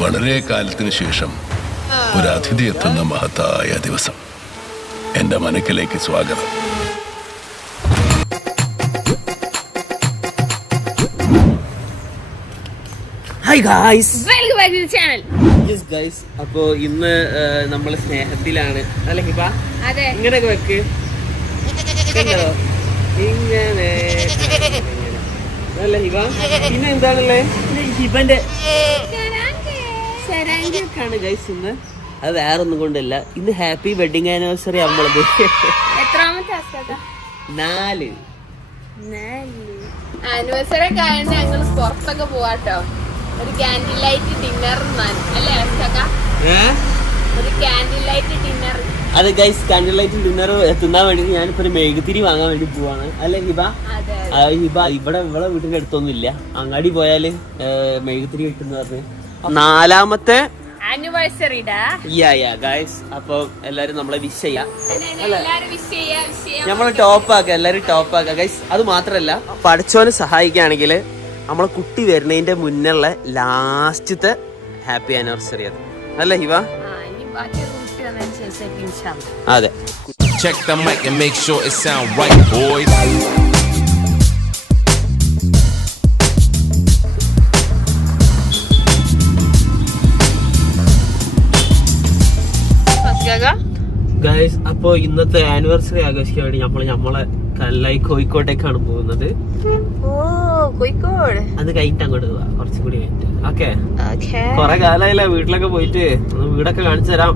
വളരെ കാലത്തിന് ശേഷം ഒരു അതിഥി എത്തുന്ന മഹത്തായ ദിവസം. എന്റെ മനക്കിലേക്ക് സ്വാഗതം. Hi guys, welcome back to the channel. Yes guys, അപ്പോ ഇന്ന് നമ്മൾ സ്നേഹത്തിലാണ് അല്ലെ ഹിബ? അതെ, ഇങ്ങനെയൊക്കെ വെക്ക്. കണ്ടോ? ഇങ്ങനെ അല്ല ഹിബ? പിന്നെ എന്താണല്ലേ ഹിബന്റെ ശരാങ്കിയൊക്കെയാണ് ഗൈസ് ഇന്ന്. അത് വേറെ ഒന്നും കൊണ്ടല്ല, ഇന്ന് ഹാപ്പി വെഡിങ് ആനിവേഴ്സറി നമ്മളത്. എത്രാമത്തെ നാല് ആനിവേഴ്സറി ഒക്കെ ആയതുകൊണ്ട് ഞങ്ങൾ പുറത്തൊക്കെ പോവാട്ടോ. ഒരു ക്യാൻഡിൽ ലൈറ്റ് ഡിന്നർ അല്ലേ അസ്തക? ഒരു ക്യാൻഡിൽ ലൈറ്റ് ഡിന്നർ. അതെ ഗൈസ്, ക്യാൻഡിൽ ലൈറ്റ് ഡിന്നർ തിന്നാൻ വേണ്ടി ഞാനിപ്പോ ഒരു മെഴുകുതിരി വാങ്ങാൻ വേണ്ടി പോവാണ് അല്ലെ ഹിബ? ഹിബ ഇവിടെ വീട്ടിന്റെ അടുത്തൊന്നും ഇല്ല. അങ്ങാടി പോയാല് മെഴുകുതിരി കിട്ടുന്ന പറഞ്ഞ് നാലാമത്തെ ആനിവേഴ്സറി ഗൈസ്. അപ്പൊ എല്ലാരും നമ്മളെ വിഷ് ചെയ്യാം, നമ്മള് ടോപ്പാക്ക, എല്ലാരും ടോപ്പാക്ക ഗൈസ്. അത് മാത്രല്ല, പഠിച്ചോനെ സഹായിക്കുകയാണെങ്കിൽ നമ്മളെ കുട്ടി വരുന്നതിന്റെ മുന്നുള്ള ലാസ്റ്റത്തെ ഹാപ്പി ആനിവേഴ്സറി അത് അല്ല ഹിബ? അതെ. Check the mic and make sure it sound right, boys. Guys, അപ്പൊ ഇന്നത്തെ ആനിവേഴ്സറി ആഘോഷിക്കാൻ വേണ്ടി നമ്മളെ കല്ലായി കോഴിക്കോട്ടേക്കാണ് പോകുന്നത്. കോഴിക്കോട് അത് കഴിഞ്ഞിട്ട് അങ്ങോട്ട് പോവാ, കുറച്ചും കൂടി കഴിഞ്ഞിട്ട്. ഓക്കെ, കൊറേ കാലമായില്ലേ വീട്ടിലൊക്കെ പോയിട്ട്. വീടൊക്കെ കാണിച്ചു തരാം.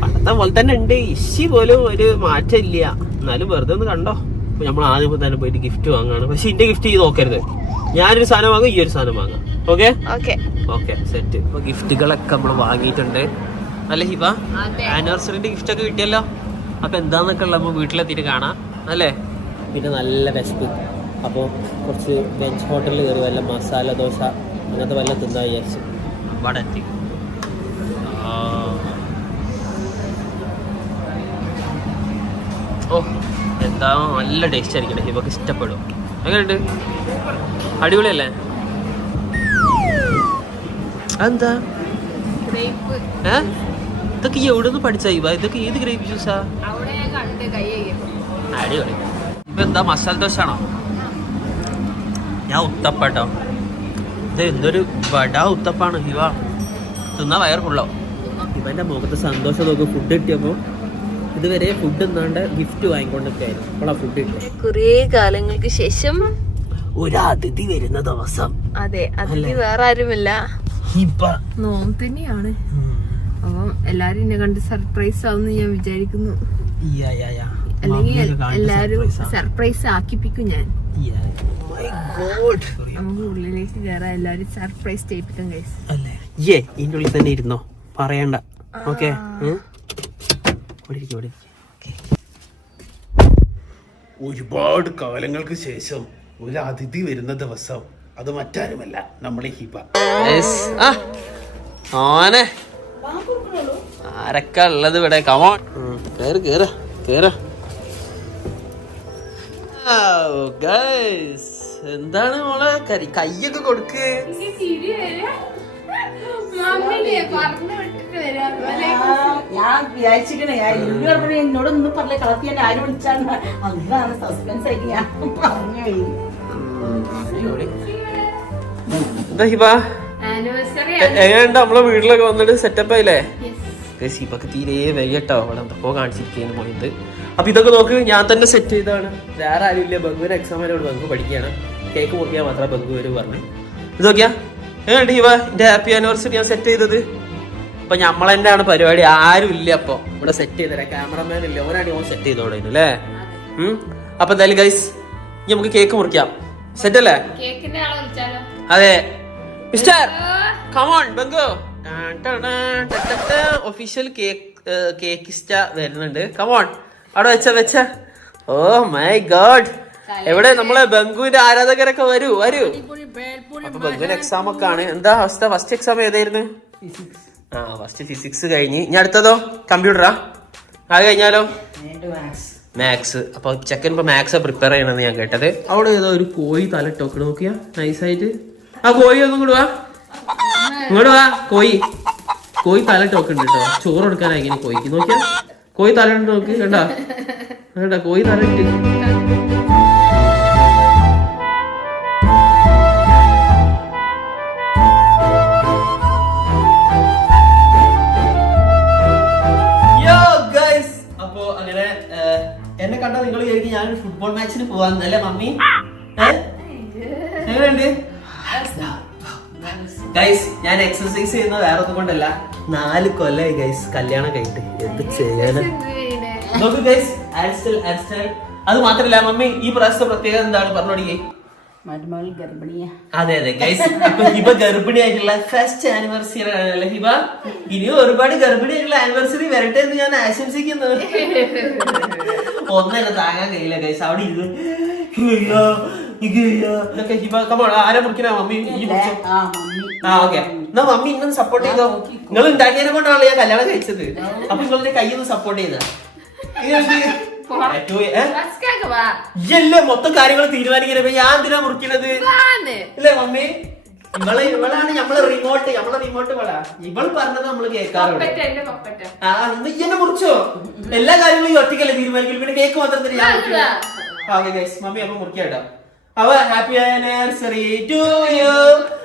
പണ്ടത്തെ പോലെ തന്നെ ഉണ്ട്, ഇശി പോലും ഒരു മാറ്റം ഇല്ല. എന്നാലും വെറുതെ ഒന്ന് കണ്ടോ. നമ്മൾ ആദ്യം തന്നെ പോയിട്ട് ഗിഫ്റ്റ് വാങ്ങാണ്. പക്ഷെ എന്റെ ഗിഫ്റ്റ് ഈ നോക്കരുത്. ഞാനൊരു സാധനം വാങ്ങും, ഈ ഒരു സാധനം വാങ്ങാം. Okay okay set. ഇപ്പൊ ഗിഫ്റ്റുകളൊക്കെ നമ്മൾ വാങ്ങിയിട്ടുണ്ട് അല്ലെ ഹിബ? ആനിവേഴ്സറിന്റെ ഗിഫ്റ്റ് ഒക്കെ കിട്ടിയല്ലോ. അപ്പൊ എന്താന്നൊക്കെ ഉള്ള നമ്മൾ വീട്ടിലെത്തിയിട്ട് കാണാം അല്ലേ? പിന്നെ നല്ല വിശപ്പ്. അപ്പോൾ കുറച്ച് വെജ് ഹോട്ടലിൽ കയറി വല്ല മസാല ദോശ അങ്ങനത്തെ വല്ല തിന്നാ വിചാരിച്ചു. ഇവിടെ എത്തി. ഓ, എന്താ നല്ല ടേസ്റ്റ് ആയിരിക്കട്ടെ. ഹിബക്ക് ഇഷ്ടപ്പെടും. എങ്ങനെയുണ്ട്? അടിപൊളിയല്ലേ? അതെന്താ ഇതൊക്കെ എവിടെ നിന്ന് പഠിച്ചാ ഹിബ? ഇതൊക്കെ ഏത് ഗ്രേപ്പ് ജ്യൂസാ? അടിപൊളി. ഇപ്പൊ എന്താ മസാല ദോശ ആണോ? ഞാൻ ഉത്തപ്പാട്ടോ. ഇത് എന്തൊരു ബടാ ഉത്തപ്പാണ് ഹിബ. തിന്നാ വയർ ഫുള്ളോ. ഇവന്റെ മുഖത്ത് സന്തോഷം നോക്കും. ഫുഡ് കിട്ടിയപ്പോ ഇതുവരെ ഫുഡ് എന്നാണ്ട് ഗിഫ്റ്റ് വാങ്ങിക്കൊണ്ടൊക്കെ ആയിരുന്നു. അപ്പോൾ ഫുഡ് കിട്ടി. കുറേ കാലങ്ങൾക്ക് ശേഷം ഒരു അതിഥി വരുന്ന ദിവസം. അതെ, അതിഥി വേറെ ആരുമില്ല, ഹിബ. നോം തന്നെയാണ്. അപ്പം എല്ലാരും എന്നെ കണ്ട് സർപ്രൈസ് ആവുമെന്ന് ഞാൻ വിചാരിക്കുന്നു. അല്ലെങ്കിൽ എല്ലാരും സർപ്രൈസ് ആക്കിപ്പിക്കും ഞാൻ. നമുക്ക് ഉള്ളിലേക്ക് കയറാൻ, എല്ലാരും സർപ്രൈസ് ചെയ്യിപ്പിക്കാം ഗൈസ്. ഇതിന്റെ ഉള്ളിൽ തന്നെ ഇരുന്നോ, പറയണ്ട. ഓക്കെ, ഒരുപാട് കാലങ്ങൾക്ക് ശേഷം ഒരു അതിഥി വരുന്ന ദിവസം. അത് മറ്റാരുമല്ല, നമ്മളെ ഹിബ. ഓനെ ആരൊക്കെ ഉള്ളത് ഇവിടെ? കമോൺ, കേറ് കേറ് കേറ്. എന്താണ് മോളെ കയ്യൊക്കെ കൊടുക്ക്. ഞാൻ വിചാരിച്ചിരിക്കണേ എന്നോടൊന്നും പറഞ്ഞ കളത്തി എന്നെ ആര് വിളിച്ചാണ് അതാണ് സസ്പെൻസ് ആയിട്ട് ഞാൻ പറഞ്ഞു. എന്താ ഹിബ, എങ്ങനെയുണ്ട് നമ്മളെ വീട്ടിലൊക്കെ വന്നിട്ട് സെറ്റപ്പ് ആയില്ലേ? ഹിബക്ക് തീരെ വയ്യട്ടോ, അവിടെ എന്തൊക്കെ കാണിച്ചിരിക്കുന്നു പോയത്. അപ്പൊ ഇതൊക്കെ നോക്ക്, ഞാൻ തന്നെ സെറ്റ് ചെയ്താണ്. വേറെ ആരും ഇല്ല. ബംഗുവിന് എക്സാം ആയതുകൊണ്ട് ബംഗു പഠിക്കുകയാണ്. കേക്ക് മുറിക്കാൻ മാത്രമേ ബംഗു വരും പറഞ്ഞു. ഇത് നോക്കിയാ എങ്ങനെയുണ്ട് ഹിബ? എന്റെ ഹാപ്പി ആനിവേഴ്സറി ഞാൻ സെറ്റ് ചെയ്തത്. അപ്പൊ നമ്മളെന്നെ ആണ് പരിപാടി, ആരും ഇല്ല. അപ്പൊ ഇവിടെ സെറ്റ് ചെയ്തരാ, ക്യാമറമാൻ ഇല്ല, ഓനാണ് ഓൻ സെറ്റ് ചെയ്തോളൂ അല്ലേ? അപ്പൊ എന്തായാലും ഗൈസ്, ഇനി നമുക്ക് കേക്ക് മുറിക്കാം. സെറ്റ് അല്ലേ? അതെ മിസ്റ്റർ, കമോൺ ബംഗു. ഒഫീഷ്യൽ കേക്കിസ്റ്റ വരുന്നുണ്ട്. കമോൺ, അവിടെ വെച്ച. ഓ മൈ ഗോഡ്, എവിടെ നമ്മളെ ബംഗുവിന്റെ ആരാധകരൊക്കെ വരൂ. അപ്പൊ ബംഗുവിന്റെ എക്സാം ഒക്കെ ആണ്. എന്താ അവസ്ഥ? ഫസ്റ്റ് എക്സാം ഏതായിരുന്നു? ഫസ്റ്റ് ഫിസിക്സ് കഴിഞ്ഞ്. ഇനി അടുത്തതോ കമ്പ്യൂട്ടറാ? അത് കഴിഞ്ഞാലോ മാത്സ്. അപ്പൊ ചെക്കൻ ഇപ്പൊ മാത്സ് പ്രിപ്പയർ ചെയ്യണമെന്ന് ഞാൻ കേട്ടത്. അവിടെ ഏതോ ഒരു കോഴി തലട്ടോക്കണ് നോക്കിയാ നൈസായിട്ട്. ആ കോഴി ഒന്നും കൂടെ വാ. ഇങ്ങോട്ട് വാ. കോഴി തല ടോക്കുണ്ട് കേട്ടോ. ചോറ് കൊടുക്കാനാ ഇങ്ങനെ കോഴിക്ക്. നോക്കിയാ കോഴി തല ഉണ്ട് നോക്ക്. കണ്ടാ കോഴി തല ഇട്ട്. അപ്പൊ അങ്ങനെ എന്നെ കണ്ടാ നിങ്ങൾ വിചാരിക്കും ഞാനൊരു ഫുട്ബോൾ മാച്ചിന് പോവാന്നല്ലേ മമ്മി? എങ്ങനെയുണ്ട് ഗൈസ്? ഞാൻ എക്സർസൈസ് ചെയ്യുന്ന വേറെ ഒന്നും കൊണ്ടല്ല, 4 കൊല്ലായി ഗൈസ് കല്യാണം കഴിഞ്ഞിട്ട്. എന്ത് ചെയ്യാനാ നോക്ക് ഗൈസ്. അത് മാത്രല്ല മമ്മി, ഈ പ്രാവശ്യത്തെ പ്രത്യേകത എന്താണ് പറഞ്ഞോടിക്കേ? മരുമകൾ ഗർഭിണിയാ. അതെ ഗൈസ്, ഇപ്പൊ ഹിബ ഗർഭിണിയായിട്ടുള്ള ഫസ്റ്റ് ആനിവേഴ്സറി ആണല്ലേ ഹിബ? ഇനിയും ഒരുപാട് ഗർഭിണിയായിട്ടുള്ള ആനിവേഴ്സറി വരട്ടെ എന്ന് ഞാൻ ആശംസിക്കുന്നു. ഒന്നല്ല താങ്ങാൻ കഴിയില്ല ഗൈസ്. അവിടെ ഇരുന്ന് ഇതൊക്കെ ഹിബ ആരെ മുറിക്കണ മമ്മി? ഓക്കെ, എന്നാ മമ്മി ഇന്നും സപ്പോർട്ട് ചെയ്തോ. നിങ്ങൾ ഉണ്ടാക്കിയതിനെ കൊണ്ടാണല്ലോ ഞാൻ കല്യാണം കഴിച്ചത്. അപ്പൊ നിങ്ങളുടെ കയ്യിൽ നിന്ന് സപ്പോർട്ട് ചെയ്ത മൊത്തം കാര്യങ്ങൾ തീരുമാനിക്കുന്നത്. ഞാൻ എന്തിനാ മുറിക്കണത് അല്ലേ മമ്മി? ഇവളാണ് നമ്മളെ റിമോട്ട് ഇവൾ പറഞ്ഞത് നമ്മള് കേൾക്കാറുണ്ട്. ഇന്നെ മുറിച്ചോ? എല്ലാ കാര്യങ്ങളും ഒറ്റയ്ക്കല്ലേ തീരുമാനിക്കും. പിന്നെ കേക്ക് മാത്രം മമ്മി അപ്പൊ മുറിക്കാട്ടോ. അവ happy anniversary to you,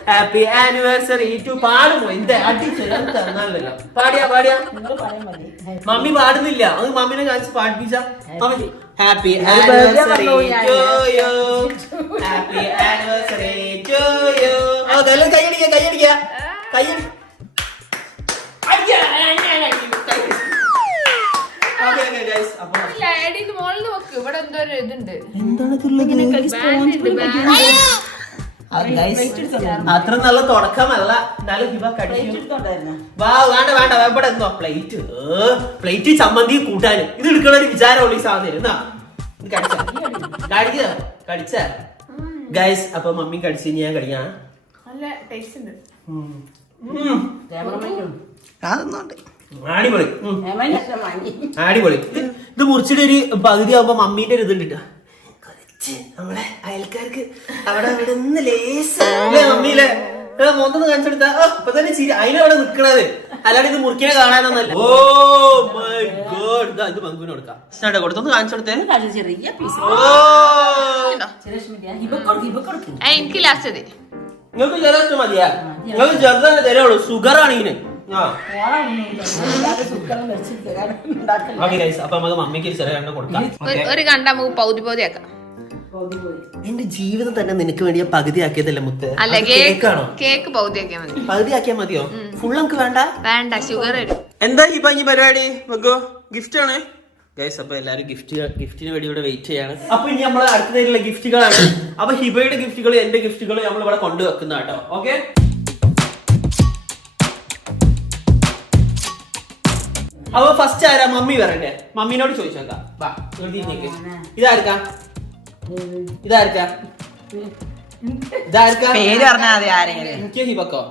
happy anniversary to. പാടുമോ? എന്ത് അടിച്ചല്ലോ. പാടിയാ മമ്മി പാടുന്നില്ല. അത് മമ്മിനെ കാണിച്ച് പാടിപ്പിച്ച. Happy anniversary to you, happy anniversary to you. അതെല്ലാം കൈയടിക്ക. അത്ര നല്ല തുടക്കമല്ല. വേണ്ട എന്തോ പ്ലേറ്റ് ചമ്മന്തി കൂട്ടാന് ഇത് എടുക്കണ ഒരു വിചാരമുള്ള ഈ സാധനം. കടിച്ച ഗൈസ്. അപ്പൊ മമ്മി കടിച്ച് ഞാൻ കടിക്കാ. അടിപൊളി. ഇത് മുറിച്ചിട്ട് ഒരു പകുതി ആവുമ്പോ മമ്മീന്റെ ഒരു ഇതുണ്ട് നമ്മളെ അയൽക്കാർക്ക് അവിടെ അവിടെ നിന്ന് ലേസല്ലേ മമ്മിയിലെ മൊത്തം കാണിച്ചെടുത്താ ഇപ്പൊ തന്നെ ചിരി. അതിനവിടെ നിക്കണത് അല്ലാണ്ട് ഇത് മുറിക്കണെ കാണാനൊന്നല്ല. ഓ മൈ ഗോഡ്. ഇത് പങ്കുവിന് കൊടുക്കാം. കൊടുത്തൊന്ന് കാണിച്ചെടുത്തേ. എനിക്ക് ലാസ്റ്റ് നിങ്ങൾക്ക് ചെറുതായിട്ട് മതിയാ? നിങ്ങൾക്ക് ചെറുതാണ് തരുള്ളൂ. ഷുഗർ ആണ് ഇതിന്. അപ്പൊ നമുക്ക് മമ്മിക്ക് ചെറിയ കണ്ട കൊടുക്കാം. ഒരു കണ്ട നമുക്ക് പൗതി ആക്കാം. എന്റെ ജീവിതം തന്നെ നിനക്ക് വേണ്ടി ഞാൻ പകുതി ആക്കിയതല്ലേ മുത്ത്? കേക്കാണോ? കേക്ക് പകുതി ആക്കിയാ മതി. പകുതി ആക്കിയാ മതിയോ? ഫുൾ നമുക്ക് വേണ്ട. ഷുഗർ എന്താ ഇപ്പൊ ഈ പരിപാടി? വെക്കോ, ഗിഫ്റ്റ് ആണ് ഗൈസ്. അപ്പൊ എല്ലാരും ഗിഫ്റ്റിന് വേണ്ടി ഇവിടെ വെയിറ്റ് ചെയ്യാണ്. അപ്പൊ ഇനി നമ്മള് അടുത്തതിലുള്ള ഗിഫ്റ്റുകളാണ്. അപ്പൊ ഹിബയുടെ ഗിഫ്റ്റുകൾ എന്റെ ഗിഫ്റ്റുകൾ നമ്മൾ ഇവിടെ കൊണ്ടുവെക്കുന്ന കേട്ടോ. ഓക്കെ, അപ്പൊ ഫസ്റ്റ് ആരാ? മമ്മി വരണ്ടേ? മമ്മീനോട് ചോദിച്ചോക്കാം. ഇതാർക്കാ? പേര് പറഞ്ഞാൽ മതി. ആരെങ്കിലും എനിക്ക് ഹിബക്കോ?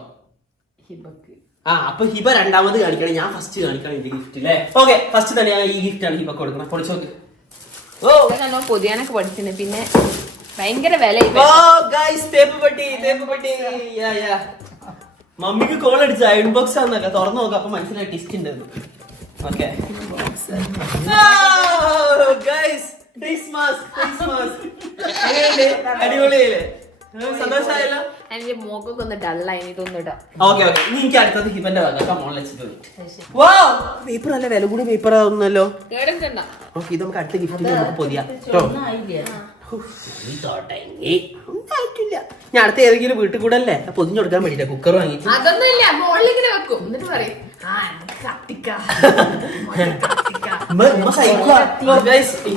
അപ്പൊ ഹിബ രണ്ടാമത് കാണിക്കണം, ഞാൻ ഫസ്റ്റ് കാണിക്കണം എന്റെ ഗിഫ്റ്റ് അല്ലേ? ഓക്കെ, ഫസ്റ്റ് തന്നെ ഞാൻ ഈ ഗിഫ്റ്റ് ആണ് ഹിബക്ക് കൊടുക്കണം. പൊളിച്ചോക്ക്. പൊതിയാനൊക്കെ പഠിച്ചിന്. പിന്നെ ഭയങ്കര വില. തേപ്പ് പെട്ടി. മമ്മിക്ക് കോൾ അടിച്ച അയൺ ബോക്സ് ആണെന്നൊക്കെ തുറന്നു നോക്കാം. അപ്പൊ മനസ്സിലായി ടിസ്റ്റ് ഉണ്ടെന്ന്. ഓക്കെ അടിപൊളിയല്ലേ? സന്തോഷമായല്ലോ? എനിക്ക് മോക്കൊക്കെ ഒന്ന് ഡള്ളായി. ഇതൊന്നും ഇടാം. ഓക്കെ ഇനി എനിക്ക് അടുത്തത് ഹിബന്റെ പേപ്പർ നല്ല വില കൂടി പേപ്പർ ആവുന്നല്ലോ. ഓക്കെ, ഇത് നമുക്ക് അടുത്ത ഗിഫ്റ്റ് നമുക്ക് പൊതിയാം. ഞാൻ അടുത്ത ഏതെങ്കിലും വീട്ടിൽ കൂടെ അല്ലേ പൊതിഞ്ഞു കൊടുക്കാൻ വേണ്ടിട്ടാ കുക്കർ വാങ്ങിച്ചു. അതൊന്നുമില്ല, മോളിലിങ്ങനെ വെക്കും. എന്നിട്ട് പറയും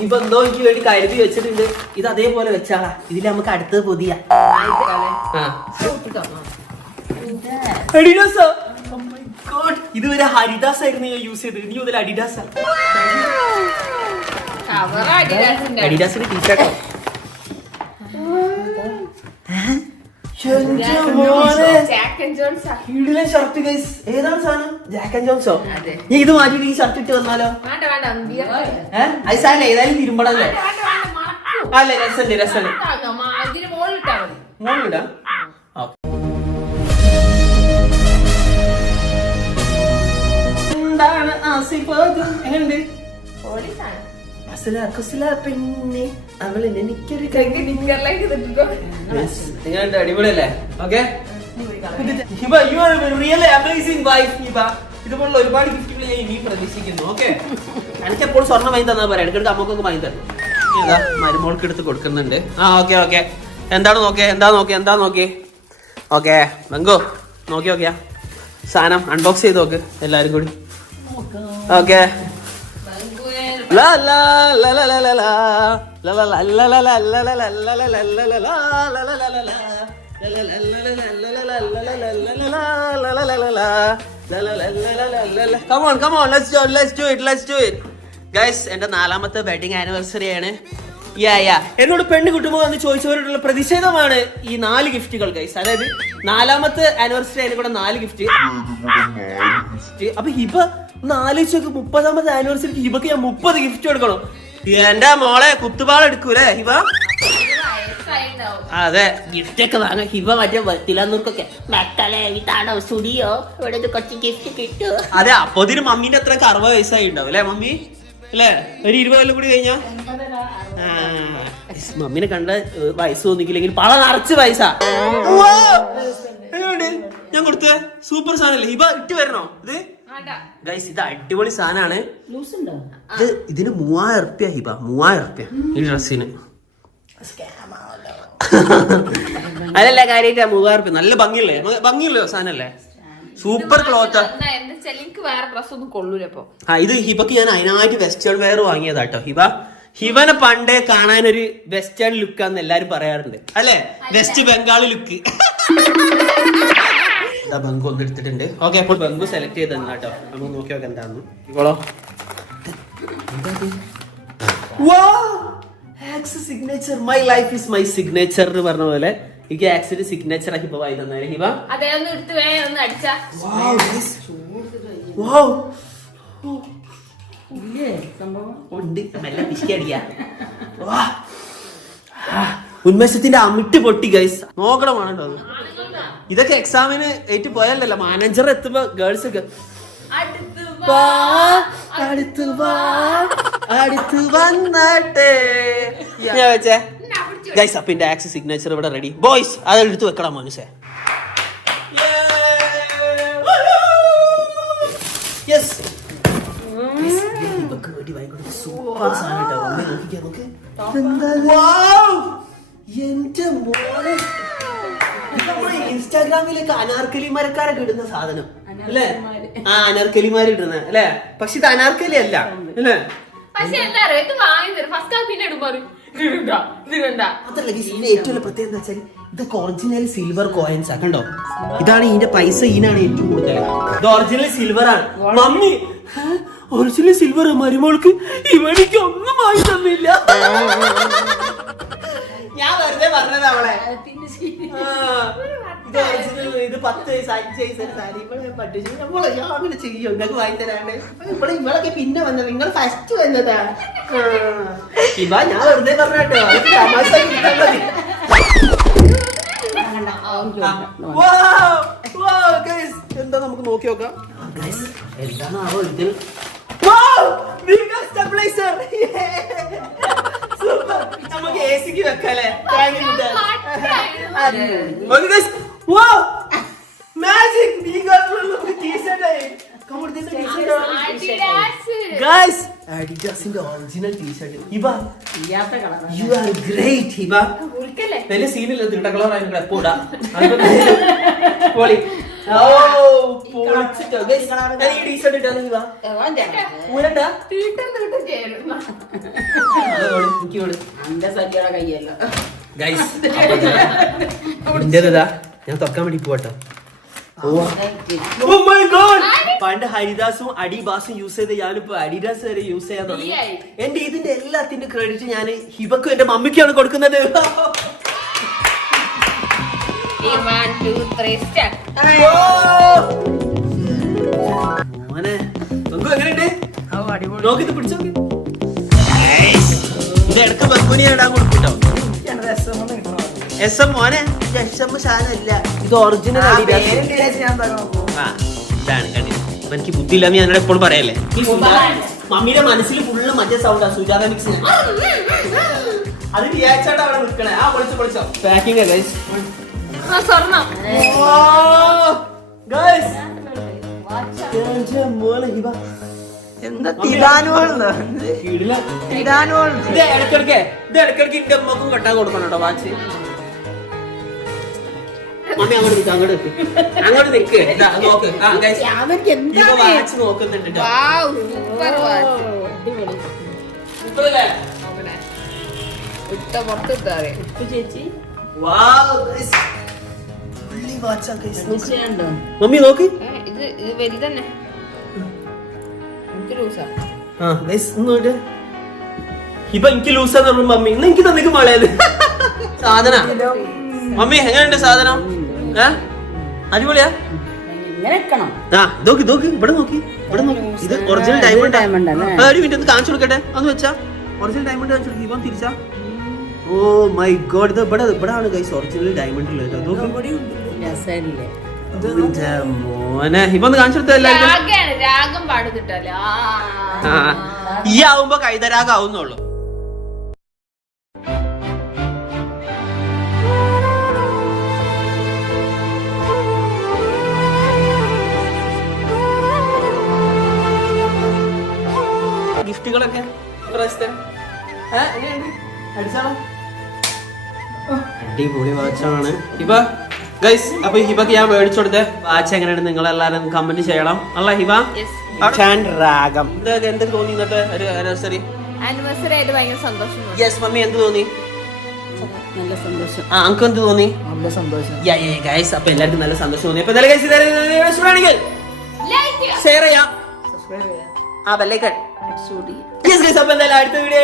ഇപ്പൊ എന്തോ എനിക്ക് വേണ്ടി കരുതി വെച്ചിട്ടുണ്ട്. ഇത് അതേപോലെ വെച്ചാളാ. ഇതില് നമുക്ക് അടുത്തത് പൊതിയാ. ഇതുവരെ ഹരിദാസ് ആയിരുന്നു ഞാൻ യൂസ് ചെയ്തത്. ഇനി മുതൽ അഡിഡാസ്. അഡിഡാസിന്റെ ടീഷർട്ടോ? Shirt guys. ഏതാണ് സാധനം? ജാക്ക് ആൻഡ് ജോൺസോ? നീ ഇത് മാറ്റിട്ട് ഈ ഷർട്ട് ഇട്ട് വന്നാലോ? അത് സാധനം ഏതായാലും തിരുമ്പടല്ലേ? അല്ലേ, രസല്ലേ? മോളിടാ. എങ്ങനെയുണ്ട്? പെണ്ണെ അവള് എനിക്കൊരു എങ്ങനെയുണ്ട്? അടിപൊളിയല്ലേ? Okay Hiba, you are really amazing wife Hiba. ഇതുപോലുള്ള ഒരുപാട് ഗിഫ്റ്റുകൾ ഞാൻ ഇനിയും പ്രതീക്ഷിക്കുന്നു. ഓക്കെ, എനിക്ക് എപ്പോഴും സ്വർണ്ണം വാങ്ങി തന്നാ പറയാം, ഇടയ്ക്കിടയ്ക്ക് അമ്മക്കൊക്കെ വാങ്ങി തരും. ഇതാ മരുമോൾക്ക് എടുത്ത് കൊടുക്കുന്നുണ്ട്. ആ ഓക്കെ ഓക്കെ, എന്താണ് നോക്കിയേ? എന്താ നോക്കി? ഓക്കെ മങ്കോ നോക്കി നോക്കിയാ സാധനം അൺബോക്സ് ചെയ്ത് നോക്ക് എല്ലാരും കൂടി. Okay come on, let's do it guys. എന്റെ 4ാമത്തെ വെഡിങ് ആനിവേഴ്സറി ആണ്. എന്നോട് പെണ്ണ് കിട്ടുമ്പോ എന്ന് ചോദിച്ചവരോടുള്ള പ്രതിഷേധമാണ് ഈ 4 ഗിഫ്റ്റുകൾ ഗൈസ്. അതായത് 4ാമത്തെ ആനിവേഴ്സറി അതിന് കൂടെ 4 ഗിഫ്റ്റ്. അപ്പൊ ഹിബ 4 30ാമത്തെ ആനിവേഴ്സറിക്ക് ഹിബക്ക് ഞാൻ 30 ഗിഫ്റ്റ് കൊടുക്കണം. എന്റെ മോളെ കുത്തുപാള എടുക്കൂലേ ഹിബ? അതെ, ഗിഫ്റ്റ് ഒക്കെ വാങ്ങാം. ഹിബ മറ്റേ തിലാന്നൂർക്കൊക്കെ സ്റ്റുഡിയോ ഇവിടെ കുറച്ച് ഗിഫ്റ്റ് കിട്ടും. അതെ, അപ്പൊ ഇതിന് മമ്മീന്റെ അത്ര 60 വയസ്സായി ഉണ്ടാവും അല്ലെ മമ്മി? അല്ലേ, ഒരു 20 കൊല്ലം കൂടി കഴിഞ്ഞാ മമ്മീനെ കണ്ട വയസ്സ് തോന്നിക്കില്ലെങ്കിൽ പള നിറച്ച് പൈസ. ഞാൻ കൊടുത്ത സൂപ്പർ സാധനല്ലേ ഹിബ? ഇട്ട് വരണോ ഇത്? ഗൈസ് ഇത് അടിപൊളി സാധനമാണ്. ഇതിന് 3000 റുപ്യ ഹിബ, 3000 റുപ്യ ഈ ഡ്രസ്സിന്. അതല്ല കാര്യമായിട്ട് 3000 റുപ്യ. നല്ല ഭംഗിയുള്ളോ സാധനല്ലേ? Super cloth. ഇത് ഹിബക്ക് ഞാൻ അതിനായിട്ട് വെസ്റ്റേൺ വെയർ വാങ്ങിയതാട്ടോ. ഹിബനെ പണ്ടേ കാണാനൊരു വെസ്റ്റേൺ ലുക്കാന്ന് എല്ലാരും പറയാറുണ്ട് അല്ലെ? West Bengal look. ബംഗു ഒന്ന് എടുത്തിട്ടുണ്ട്. ഓക്കെ, അപ്പോൾ ബംഗു സെലക്ട് ചെയ്ത് തന്നെ കേട്ടോ. നമുക്ക് നോക്കി നോക്കാം എന്താണെന്ന്. ഇവളോ signature, my life is my signature എന്ന് പറഞ്ഞ പോലെ എനിക്ക് ആക്സിഡന്റ് സിഗ്നേച്ചർ ഹിബ വായി തന്നെ. ഹിബ ഉന്മേഷത്തിന്റെ അമിട്ട് പൊട്ടി ഗൈസ്. നോക്കണമാണോ ഇതൊക്കെ? എക്സാമിന് ഏറ്റു പോയല്ലോ, മാനേജർ എത്തുമ്പോ ഗേൾസ് ഒക്കെ അടുത്ത് വന്നട്ടെ ഞാൻ വെച്ചേ ഗൈസ്. അപ്പൊ എന്റെ ആക്സ് സിഗ്നേച്ചർ ഇവിടെ റെഡി. ബോയ്സ് അത് എടുത്ത് വെക്കണം മനസ്സേ. ഇൻസ്റ്റാഗ്രാമിലേക്ക് അനാർക്കലിമാരക്കാരൊക്കെ ഇടുന്ന സാധനം അല്ലേ? ആ അനാർക്കലിമാര് ഇടുന്ന അല്ലേ? പക്ഷെ ഇത് അനാർക്കലി അല്ല അല്ലേ? അതല്ല, ഇതിന്റെ ഏറ്റവും വലിയ പ്രത്യേകത എന്താ വെച്ചാൽ ഇതൊക്കെ ഒറിജിനൽ സിൽവർ കോയിൻസ് ആ. കണ്ടോ, ഇതാണ് ഇതിന്റെ പൈസ. ഇതിനാണ് ഏറ്റവും കൂടുതൽ. ഇത് ഒറിജിനൽ സിൽവർ ആണ് മമ്മി. ഒറിജിനൽ സിൽവർ മരുമോൾക്ക് ഇവനിക്ക് ഒന്നും വാങ്ങി തന്നില്ല. ഞാൻ വെറുതെ പറഞ്ഞത് അവളെ. ഇത് 10 വയസ്സ് 5 വയസ്സ് സാരി പഠിച്ചു നമ്മളെ ചെയ്യോ നിങ്ങൾക്ക് വാങ്ങി തരാണ്ട്. ഇവളൊക്കെ പിന്നെ വന്നത്, നിങ്ങൾ ഫസ്റ്റ് വന്നതാണ്. ഇവ ഞാൻ വെറുതെ പറഞ്ഞോ. എന്താ നമുക്ക് നോക്കി നോക്കാം. എന്താണാവോ ഇതിൽ? നമുക്ക് എസിക്ക് വെക്കാല്ലേ? Magic! Guys, Adidasന്റെ original t shirt. Hiba, you are great Hiba. വലിയ സീനില്ല, തിട്ട കളർ ആയിരുന്നു എപ്പോഴാ പൊളി. ഓ പൊളിച്ചിട്ടോ ഗൈസ്. ഞാൻ ഈ ടീഷർട്ട് ഇട്ടാണ് ഹിബ. ഊരണ്ടാ ഗൈസ്. എന്റേതാ ഞാൻ തൊക്കാൻ വേണ്ടി പോട്ടോ. പണ്ട് ഹരിദാസും അഡിബാസും യൂസ് ചെയ്ത ഞാനിപ്പോ അഡിഡാസ് വരെ യൂസ് ചെയ്യാൻ തുടങ്ങി. എന്റെ ഇതിന്റെ എല്ലാത്തിന്റെ ക്രെഡിറ്റ് ഞാൻ ഹിബക്കും എന്റെ മമ്മിക്കാണ് കൊടുക്കുന്നത്. മോനെ എങ്ങനെയുണ്ട്? നോക്കിട്ട് പിടിച്ചോ. ഇത് ഇടക്ക് ബക്കുനിയ ഇടാൻ കൊടുക്കട്ടോ. എസ് എം മോനെ, എസ് സാധനമല്ല ഇത് ഒറിജിനൽ. ഇതാണ് കണ്ടില്ല. എനിക്ക് ബുദ്ധിയില്ലാന്ന് ഞാൻ എപ്പോഴും പറയല്ലേ. മമ്മിയുടെ മനസ്സിൽ ഫുള്ള് മറ്റേ സൗണ്ടാ സുജാത മിക്സ്. അത് വിചാരിച്ചാട്ടാ അവിടെ നിൽക്കണേ. ആ പൊളിച്ചോ പൊളിച്ചോ. Packing guys. സ്വർണ്ണം ഗൈസ് എന്താ തിരാനുകള് ഇത് ഇടയ്ക്കിടയ്ക്ക് എന്റെ അമ്മക്കും കെട്ടാൻ കൊടുക്കണം കേട്ടോ വാച്ച്. മമ്മി അങ്ങോട്ട് നിൽക്ക്, അങ്ങോട്ട് നിൽക്ക്. നോക്ക്. ആ ഗൈസ് ഇപ്പൊ വാച്ച് നോക്കുന്നുണ്ട് ട്ടോ. Super watch. സൂപ്പറല്ലേ? ഇട്ട പുറത്ത് ചേച്ചി വാവ് ഗൈസ്. പുള്ളി വാച്ചാ ഗൈസ്. നിശ്ചയുണ്ടോ? മമ്മി നോക്ക്. ഇത് വലുതന്നെ. എനിക്ക് ലൂസാ. ആ ഗൈസ് ഇങ്ങോട്ട്. ഇപ്പൊ എനിക്ക് ലൂസാന്ന് പറഞ്ഞു മമ്മി. ഇന്ന് എനിക്ക് തന്നിക്ക് മളയത് സാധന. മമ്മി എങ്ങനെയുണ്ട് സാധനം? അടിപൊളിയാ. ഇങ്ങനെ വെക്കണം. ആ നോക്കി ഇവിടെ നോക്കി. ഇത് ഒറിജിനൽ ഡയമണ്ട്. ഒരു മിനിറ്റ് ഒന്ന് കാണിച്ചു കൊടുക്കട്ടെ. ഒന്ന് വെച്ചാ ഒറിജിനൽ ഡയമണ്ട് കാണിച്ചു കൊടുക്കും. ഇപ്പം തിരിച്ചാ. Oh my God. ഇത് ഇവിടെ ആണ് ഗൈസ് ഒറിജിനൽ ഡയമണ്ട് ഉള്ളത്. രസമില്ലേ? മോനെ ഇപ്പൊ ഒന്ന് കാണിച്ചു കൊടുത്ത എല്ലാവർക്കും. രാഗം പാടുന്നിട്ടല്ലോ. ഈ ആവുമ്പോ കൈതരാഗാവുന്നുള്ളൂ. ഗിഫ്റ്റുകളൊക്കെ അടിപൊളി വാച്ചാണ് ഹിബ ഗൈസ്. അപ്പൊ ഹിബക്ക് ഞാൻ മേടിച്ചു കൊടുത്ത വാച്ച് എങ്ങനെയാണ് നിങ്ങൾ എല്ലാരും കമന്റ് ചെയ്യണം. അല്ല ഹിബ രാഗം എന്തൊക്കെ തോന്നി ഇന്നത്തെ ഒരു ആനിവേഴ്സറി? ആനിവേഴ്സറി ആയിട്ട് ഭയങ്കര സന്തോഷം. യെസ് മമ്മി എന്ത് തോന്നി? നല്ല സന്തോഷം. ആ അങ്ക് എന്ത് തോന്നി? നല്ല സന്തോഷം. ഗൈസ് അപ്പൊ എല്ലാവർക്കും നല്ല സന്തോഷം തോന്നി. അപ്പൊ ഇഷ്ടമാണെങ്കിൽ ഷെയർ ചെയ്യാം. ആ ബെല്ലൈക്കൺ. യെസ് ഗൈസ് അപ്പൊ എന്തായാലും അടുത്ത വീഡിയോ